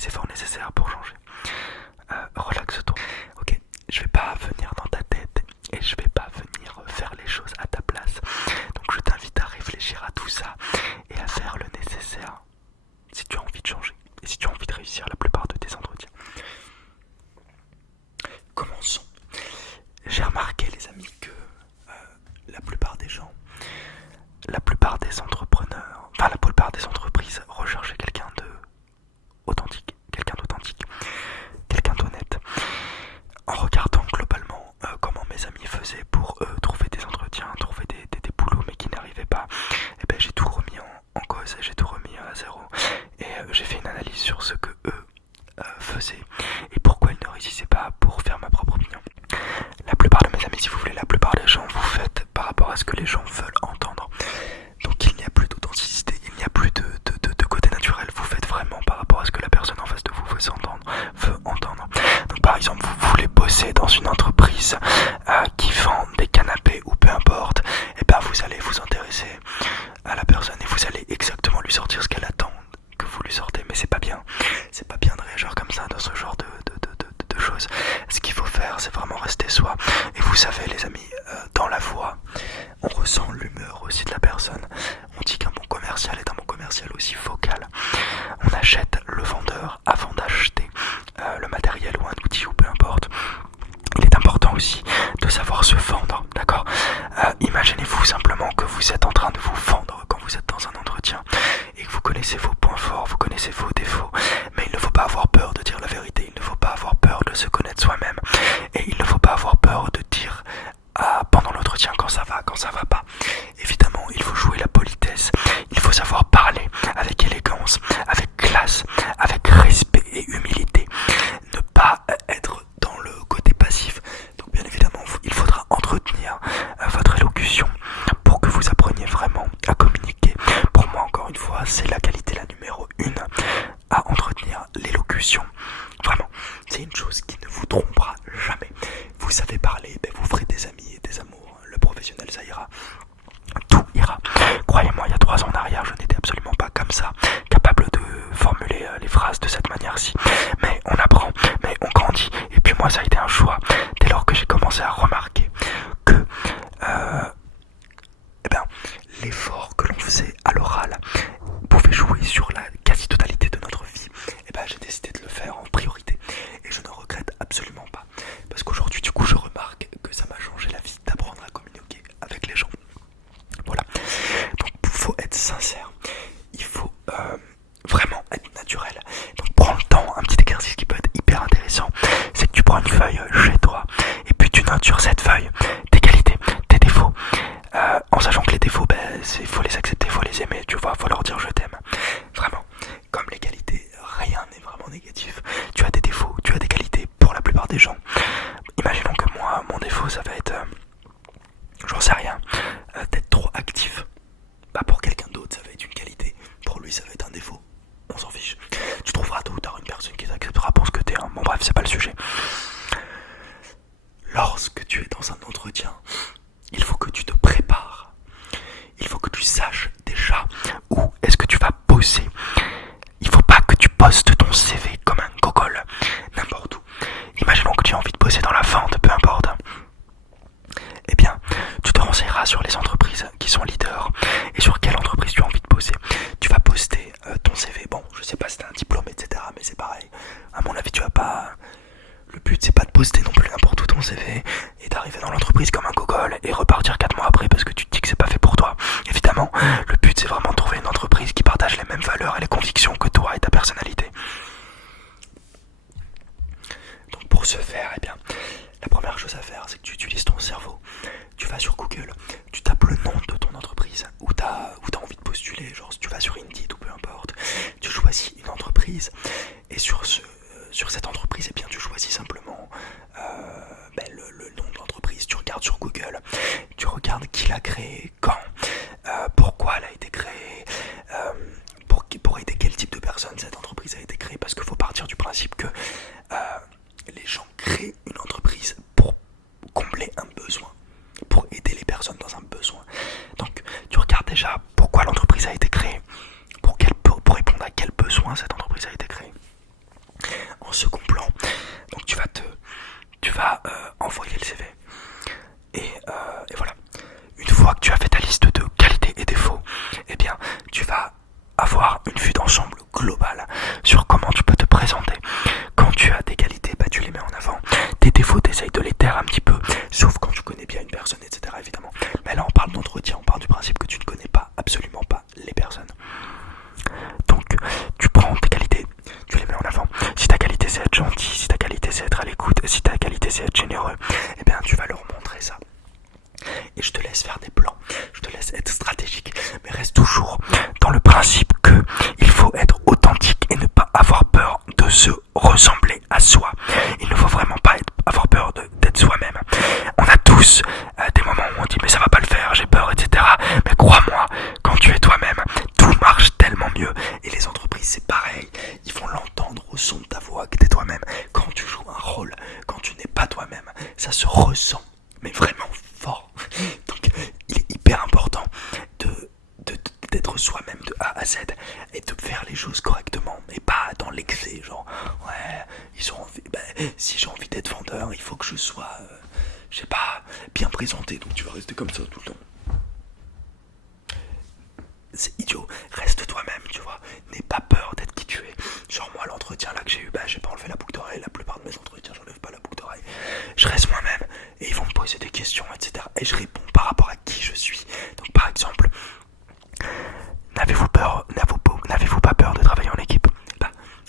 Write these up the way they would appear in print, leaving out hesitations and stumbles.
les efforts nécessaires pour changer. Relaxe-toi. Ok, je vais pas venir dans ta tête et je vais pas venir faire les choses à ta place. Donc je t'invite à réfléchir à tout ça et à faire le nécessaire si tu as envie de changer et si tu as envie de réussir la plupart de tes entretiens. Commençons. J'ai remarqué, les amis, que la plupart des gens, la plupart des entrepreneurs, enfin la plupart des entreprises recherchaient quelqu'un d'authentique, quelqu'un d'honnête. En regardant globalement comment mes amis faisaient pour trouver des entretiens, trouver des boulots mais qui n'arrivaient pas, et ben j'ai tout remis en cause, j'ai tout remis à zéro et j'ai fait une analyse sur ce que eux faisaient et pourquoi ils ne réussissaient pas pour faire ma propre opinion. La plupart de mes amis, si vous voulez, la plupart des gens, vous faites par rapport à ce que les gens veulent entendre. Donc il n'y a plus d'authenticité, il n'y a plus de côté naturel. Vous faites vraiment par rapport à ce que la personne en face de vous veut entendre. Donc par exemple, vous voulez bosser dans une entreprise qui vend des canapés ou peu importe, et ben vous allez vous intéresser à la personne et vous allez exactement lui sortir ce qu'elle attend que vous lui sortez. Mais c'est pas bien de réagir comme ça dans ce genre de choses. Ce qu'il faut faire, c'est vraiment rester soi. Et vous savez, les amis, dans la voix, on ressent l'humeur aussi de la personne. On dit qu'un bon commercial est un bon commercial aussi vocal. On achète le vendeur avant d'acheter le matériel ou un outil ou peu importe. Il est important aussi de savoir se vendre, d'accord ? Imaginez-vous simplement que vous êtes en train de vous vendre quand vous êtes dans un entretien et que vous connaissez vos points forts, vous connaissez vos défauts, mais il ne faut pas avoir peur de dire la vérité, il ne faut pas avoir peur de se connaître soi-même et il ne faut pas avoir peur de dire pendant l'entretien quand ça va pas. Évidemment, il faut jouer la politesse, il faut savoir parler avec élégance, avec classe, avec respect et humilité, ne pas être dans le côté passif. Donc bien évidemment, il faudra entretenir votre élocution pour que vous appreniez vraiment à communiquer. Pour moi, encore une fois, c'est la qualité la numéro 1 à entretenir l'élocution. Vraiment, c'est une chose qui ne vous trompera jamais. Vous savez parler, ben vous ferez des amis et des amours. Le professionnel, ça ira. Tout ira. Croyez-moi, il y a 3 ans en arrière, je n'étais absolument pas comme ça, capable de formuler les phrases de cette manière-ci. Mais on apprend, mais on grandit. Et puis moi, ça a été un choix. Dès lors que j'ai commencé à remarquer que l'effort que l'on faisait à l'oral pouvait jouer sur la quasi-totalité de notre vie, j'ai décidé de le faire en priorité. Et je ne regrette absolument pas. Parce qu'aujourd'hui, du coup, je remarque que ça m'a changé la vie d'apprendre à communiquer avec les gens. Voilà. Donc, il faut être sincère. Il faut vraiment être naturel. Donc, prends le temps. Un petit exercice qui peut être hyper intéressant, c'est que tu prends une feuille chez toi et puis tu notes sur cette feuille tes qualités, tes défauts. En sachant que les défauts, il faut les accepter, il faut les aimer, tu vois, il faut leur dire je t'aime. Vraiment. Comme les qualités, rien n'est vraiment négatif. Tu as des défauts, tu as des qualités pour la plupart des gens. Imaginons que moi, mon défaut, ça va être, j'en sais rien, d'être trop actif. Pour quelqu'un d'autre, ça va être une qualité. Pour lui, ça va être un défaut. On s'en fiche. Tu trouveras tôt ou tard une personne qui t'acceptera pour ce que t'es. Bon bref, c'est pas le sujet. Lorsque tu es dans un entretien, il faut que tu te prépares. Il faut que tu saches déjà où est-ce que tu vas bosser. Il faut pas que tu postes ton CV comme un gogol, n'importe où. Imaginons que tu as envie de bosser dans la vente, peu importe. Eh bien, tu te renseigneras sur les entreprises qui sont leaders et sur quelle entreprise tu as envie de bosser. Tu vas poster ton CV. Bon, je sais pas si t'as un diplôme, etc. Mais c'est pareil. À mon avis, tu vas pas... Le but, c'est pas de poster non plus n'importe où ton CV et d'arriver dans l'entreprise comme un gogol et repartir 4 mois après parce que tu te dis que c'est pas fait pour toi. Évidemment, le but, c'est vraiment de trouver une entreprise qui partage les mêmes valeurs et les convictions que toi et ta personnalité. Donc pour ce faire, la première chose à faire, c'est que tu utilises ton cerveau. Tu vas sur Google, tu tapes le nom de ton entreprise où t'as envie de postuler, genre si tu vas sur Indeed ou peu importe. Tu choisis une entreprise et sur cette entreprise, tu choisis simplement le nom de l'entreprise. Tu regardes sur Google, tu regardes qui l'a créé, quand, pourquoi elle a été créée, pour aider quel type de personnes cette entreprise a été créée. Parce qu'il faut partir du principe que les gens créent une entreprise pour combler un besoin, pour aider les personnes dans un besoin. Donc tu regardes déjà pourquoi l'entreprise a été créée, pour répondre à quel besoin cette entreprise a été créée. au son de ta voix que t'es toi-même. Quand tu joues un rôle, quand tu n'es pas toi-même, ça se ressent, mais vraiment fort. Donc il est hyper important d'être soi-même de A à Z et de faire les choses correctement et pas dans l'excès, genre ouais, ils ont envie, si j'ai envie d'être vendeur, il faut que je sois je sais pas, bien présenté, donc tu vas rester comme ça tout le temps. C'est idiot, reste toi-même, tu vois, n'aie pas peur d'être qui tu es. Genre moi l'entretien là que j'ai eu, j'ai pas enlevé la boucle d'oreille, la plupart de mes entretiens j'enlève pas la boucle d'oreille. Je reste moi-même et ils vont me poser des questions, etc. Et je réponds par rapport à qui je suis. Donc par exemple, n'avez-vous pas peur de travailler en équipe?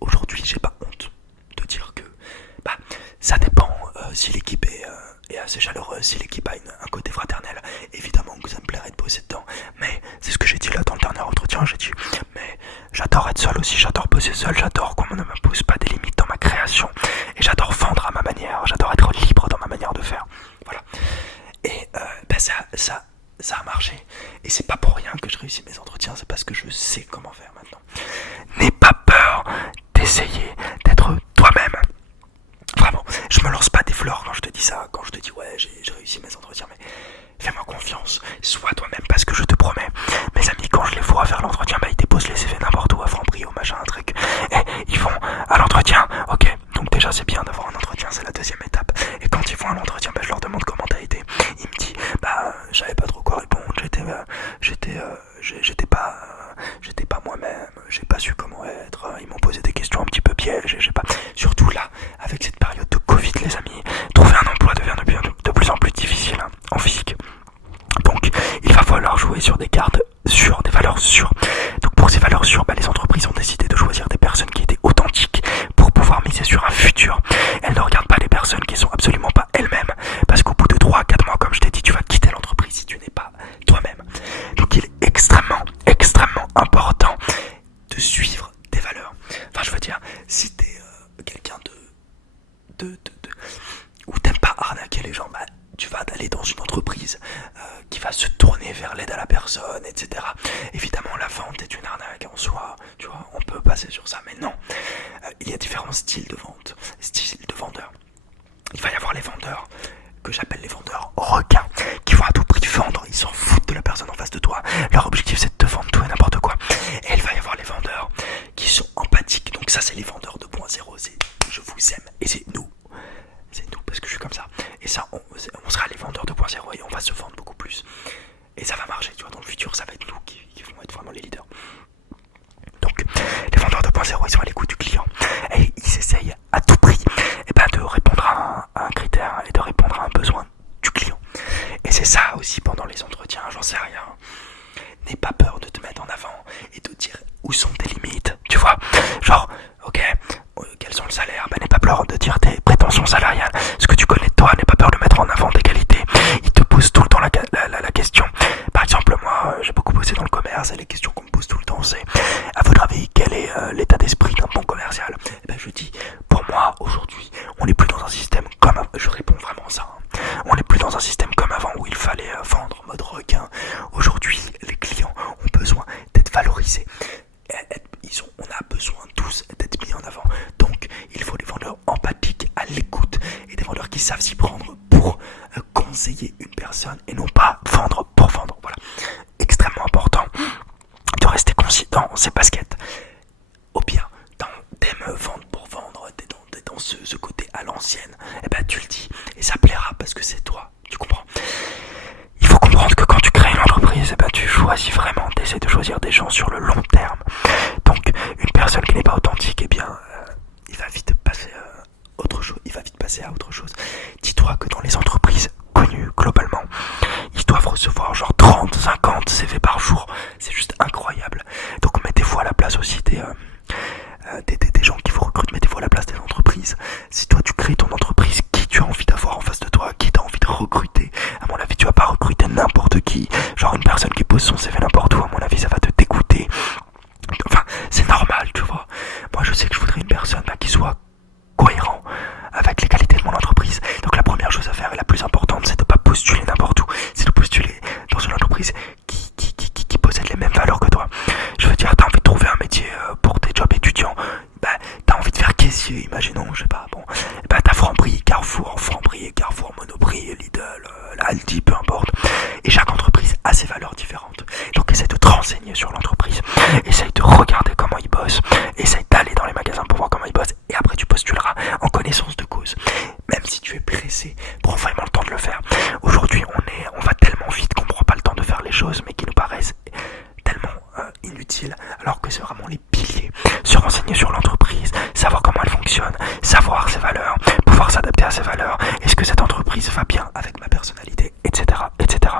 Aujourd'hui, j'ai pas honte de dire que ça dépend si l'équipe est assez chaleureuse, si l'équipe a un côté fraternel. Évidemment que ça me plairait de bosser dedans, mais c'est ce que j'ai dit là dans le dernier entretien. J'ai dit, mais j'adore être seul aussi, j'adore bosser seul, j'adore qu'on ne me pose pas des limites dans ma création, et j'adore vendre à ma manière, j'adore être libre dans ma manière de faire. Voilà. Et ça a marché. Et c'est pas pour rien que je réussis mes entretiens, c'est parce que je sais comment faire maintenant. N'aie pas peur d'essayer d'être toi-même. Vraiment, je me lance pas des fleurs quand je te dis ça, quand je te dis ouais j'ai réussi mes entretiens, mais fais-moi confiance, sois toi-même parce que je te promets, mes amis quand je les vois faire l'entretien, ils déposent les CV n'importe où à Franprix, au machin, un truc, et ils vont à l'entretien, ok, donc déjà c'est bien d'avoir un entretien, c'est la deuxième étape, et quand ils vont à l'entretien, je leur demande comment t'as été, ils me disent, j'avais pas trop quoi répondre, j'étais pas moi-même, j'ai pas su comment être, ils m'ont posé des questions un petit peu pièges, j'ai pas, surtout là, avec cette période de Covid les amis, trouver un emploi devient de plus en plus difficile en physique. Donc il va falloir jouer sur des cartes sûres, des valeurs sûres. Donc pour ces valeurs sûres, les entreprises ont décidé de choisir des personnes qui étaient authentiques pour pouvoir miser sur un futur. Elles ne regardent pas les personnes qui sont absolument pas elles-mêmes, parce qu'au bout de 3 à 4 mois, comme je t'ai dit, tu vas quitter l'entreprise si tu n'es pas toi-même. Donc il est extrêmement important de suivre des valeurs. Enfin je veux dire, si t'es quelqu'un où t'aimes pas arnaquer les gens, tu vas aller dans une entreprise qui va se tourner vers l'aide à la personne, etc. Évidemment, la vente est une arnaque en soi, tu vois, on peut passer sur ça, mais non. Il y a différents styles de vente, styles de vendeurs. Il va y avoir les vendeurs que j'appelle les vendeurs requins, qui vont à tout prix vendre, ils s'en foutent de la personne en face de toi. Leur objectif c'est de te vendre tout et n'importe quoi. Et il va y avoir les vendeurs qui sont empathiques, donc ça c'est les vendeurs 2.0, c'est je vous aime, et c'est nous parce que je suis comme ça, et ça on sera les vendeurs 2.0 et on va se vendre beaucoup plus, et ça va marcher, tu vois, dans le futur ça va être nous qui vont être vraiment les leaders. Donc les vendeurs 2.0 ils sont à l'écoute du client et ils essayent à tout prix de répondre à un critère et de répondre à un besoin du client, et c'est ça aussi pendant les entretiens, j'en sais rien. N'aie pas peur de te mettre en avant et de dire où sont tes limites, tu vois, genre ok, quels sont le salaire, n'aie pas peur de dire tes prétentions salariales, ce que tu connais de toi, n'aie pas peur de mettre en avant tes qualités. Ils te posent tout le temps la question. Par exemple, moi j'ai beaucoup bossé dans le commerce et les questions qu'on me pose tout le temps c'est, à votre avis, quel est l'état d'esprit d'un bon commercial? Je dis, pour moi aujourd'hui, on n'est plus dans un système comme avant, je réponds vraiment ça, on n'est plus dans un système comme avant où il fallait vendre en mode requin. Aujourd'hui, les clients ont besoin d'être valorisés. On a besoin tous d'être mis en avant. Donc il faut des vendeurs empathiques, à l'écoute, et des vendeurs qui savent s'y prendre pour conseiller une personne et non pas vendre pour vendre. Voilà, extrêmement important de rester concis dans ses baskets. Au pire, t'aimes vendre pour vendre, t'es dans ce côté à l'ancienne, tu le dis et ça plaira parce que c'est toi, tu comprends. Il faut comprendre que quand tu crées une entreprise, tu choisis vraiment, t'essaies de choisir des gens sur le long terme. Donc une personne qui n'est pas authentique, il va vite passer à autre chose. Dis-toi que dans les entreprises connues globalement, ils doivent recevoir genre 30, 50 CV par jour. C'est juste incroyable. Donc mettez-vous à la place aussi des gens qui vous recrutent, mettez-vous à la place des entreprises. Si toi tu crées ton entreprise, qui tu as envie d'avoir en face de toi, qui tu as envie de recruter? À mon avis, tu vas pas recruter n'importe qui. Genre une personne qui pose son CV n'importe où, à mon avis, ça va te dégoûter. Enfin, c'est normal, tu vois. Moi, je sais que je voudrais une personne qui soit cohérent avec les qualités de mon entreprise. Donc la première chose à faire et la plus supermarché, imaginons, je sais pas, bon, bah t'as Franprix, Carrefour, Monoprix, Lidl, Aldi, peu importe. Et chaque entreprise a ses valeurs différentes. Donc essaye de te renseigner sur l'entreprise, essaye de regarder comment ils bossent, essaye d'aller dans les magasins pour voir comment ils bossent, et après tu postuleras en connaissance de cause. Même si tu es pressé, prends vraiment le temps de le faire. Aujourd'hui, on va tellement vite qu'on prend pas le temps de faire les choses, mais qui nous paraissent tellement inutiles, alors que c'est vraiment les piliers. Se renseigner sur l'entreprise, savoir comment elle fonctionne, savoir ses valeurs, pouvoir s'adapter à ses valeurs, est-ce que cette entreprise va bien avec ma personnalité, etc. etc.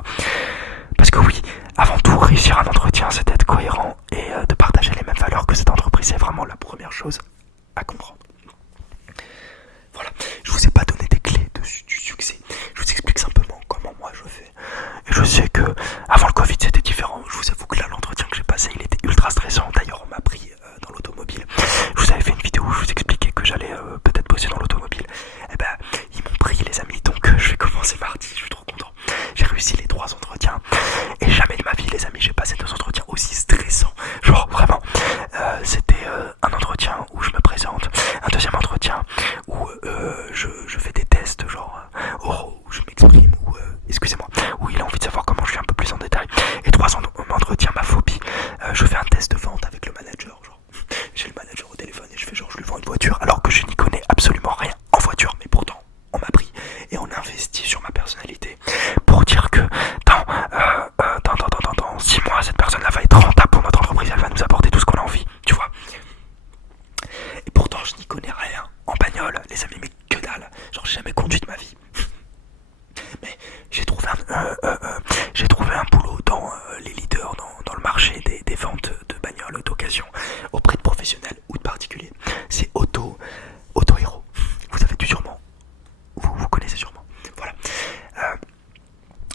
Parce que oui, avant tout, réussir un entretien, c'est d'être cohérent et de partager les mêmes valeurs que cette entreprise. C'est vraiment la première chose à comprendre. Voilà, je vous ai pas donné des clés du succès. Je vous explique simplement comment moi je fais. Et je sais que avant le Covid c'était différent. Je vous avoue que là l'entretien que j'ai passé il était ultra stressant. D'ailleurs on m'a pris dans l'automobile. Je vous avais fait une vidéo où je vous expliquais que j'allais peut-être bosser dans l'automobile. Et ben ils m'ont pris les amis. Donc je vais commencer mardi. Je suis trop content. J'ai réussi les 3 entretiens. Et jamais de ma vie les amis j'ai passé 2 entretiens aussi stressants. Genre vraiment. C'était un entretien où je me présente. Un deuxième entretien où je fais des tests genre oraux où je m'exprime ou excusez-moi où il a envie de savoir comment je suis un peu plus en détail, et 3 entretiens ma phobie, je fais un test de vente avec le manager, genre j'ai le manager au téléphone et je fais genre je lui vends une voiture alors que je n'y connais absolument rien en voiture, mais pourtant on m'a pris et on a investi sur ma personnalité pour dire que dans 6 mois cette personne là va être rentable pour notre entreprise, elle va nous apporter tout ce qu'on a envie, tu vois. Et pourtant je n'y connais rien en bagnole, les amis, mais que dalle, genre j'ai jamais conduit de ma vie. Mais j'ai trouvé un boulot dans les leaders, dans le marché des ventes de bagnoles d'occasion auprès de professionnels ou de particuliers. C'est Auto Hero. Vous avez dû sûrement, vous connaissez sûrement. Voilà.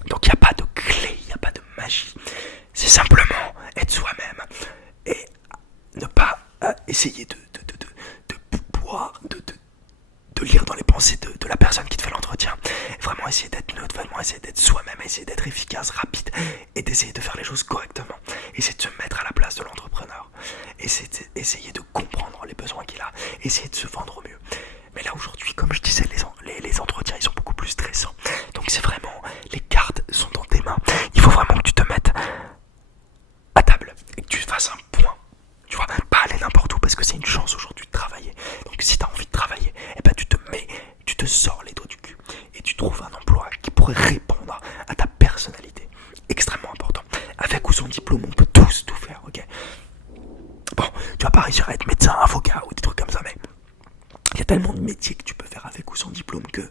Donc il n'y a pas de clé, il n'y a pas de magie. C'est simplement être soi-même et ne pas essayer de lire dans les pensées de la personne qui te fait l'entretien. Vraiment essayer d'être neutre, vraiment essayer d'être soi-même, essayer d'être efficace, rapide et d'essayer de faire les choses correctement. Essayer de se mettre à la place de l'entrepreneur. Essayer de comprendre les besoins qu'il a. Essayer de se vendre au mieux. Mais là aujourd'hui, comme je disais, les entretiens ils sont beaucoup plus stressants. Donc c'est vraiment, les cartes sont dans tes mains. Il faut vraiment que tu te mettes à table et que tu fasses un point. Tu vois, pas aller n'importe où parce que c'est une chance aujourd'hui de travailler. Donc si tu as envie de travailler, eh ben tu te sors les doigts du cul et tu trouves un emploi qui pourrait répondre à ta personnalité. Extrêmement important. Avec ou sans diplôme, on peut tous tout faire, ok. Bon, tu vas pas réussir à être médecin, avocat ou des trucs comme ça, mais il y a tellement de métiers que tu peux faire avec ou sans diplôme que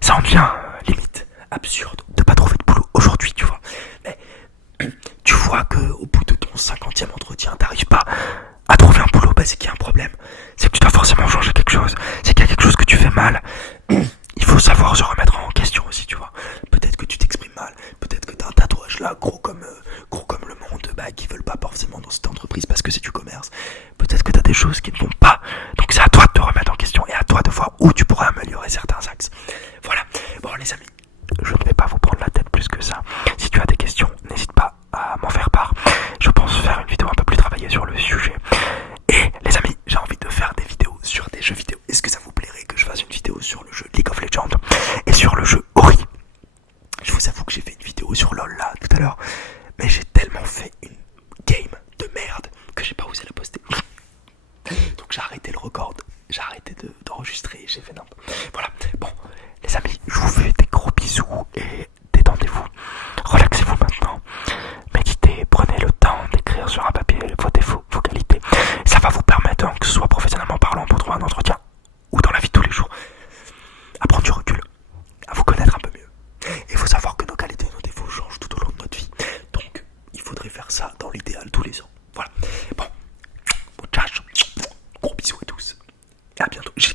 ça en devient limite absurde de pas trouver de boulot aujourd'hui, tu vois. Mais tu vois qu'au bout de ton 50e entretien, t'arrives pas à trouver un boulot, bah c'est qu'il y a un problème. C'est que tu dois forcément changer quelque chose. C'est qu'il y a quelque chose que tu fais mal. Il faut savoir se remettre en question aussi, tu vois. Peut-être que tu t'exprimes mal. Peut-être que t'as un tatouage là, gros comme le monde, bah qui veulent pas forcément dans cette entreprise parce que c'est du commerce. Peut-être que t'as des choses qui ne vont pas. Donc c'est à toi de te remettre en question et à toi de voir où tu pourrais améliorer certains axes. Voilà. Bon les amis, je ne vais pas vous prendre la tête plus que ça. Si tu as des questions, n'hésite pas à m'en faire part. Je pense faire une vidéo un peu plus travaillée sur le sujet. Et les amis, j'ai envie de faire des vidéos sur des jeux vidéo. Est-ce que ça vous plairait que je fasse une vidéo sur le jeu League of Legends et sur le jeu Ori? Je vous avoue que j'ai fait une vidéo sur LoL là tout à l'heure, mais j'ai tellement fait une game de merde que j'ai pas osé la poster. Donc j'ai arrêté le record, j'ai arrêté d'enregistrer, j'ai fait n'importe. Voilà, bon les amis, je vous fais des gros bisous et détendez-vous, relaxez-vous maintenant, méditez, prenez le temps d'écrire sur un papier vos défauts, vos qualités. Ça va vous permettre, que ce soit professionnellement parlant pour trouver un entretien ou dans la vie de tous les jours, à prendre du recul, à vous connaître un peu mieux. Et il faut savoir que nos qualités et nos défauts changent tout au long de notre vie. Donc il faudrait faire ça dans l'idéal tous les ans. Voilà. Bon, ciao, gros bisous à tous. Et à bientôt. J'ai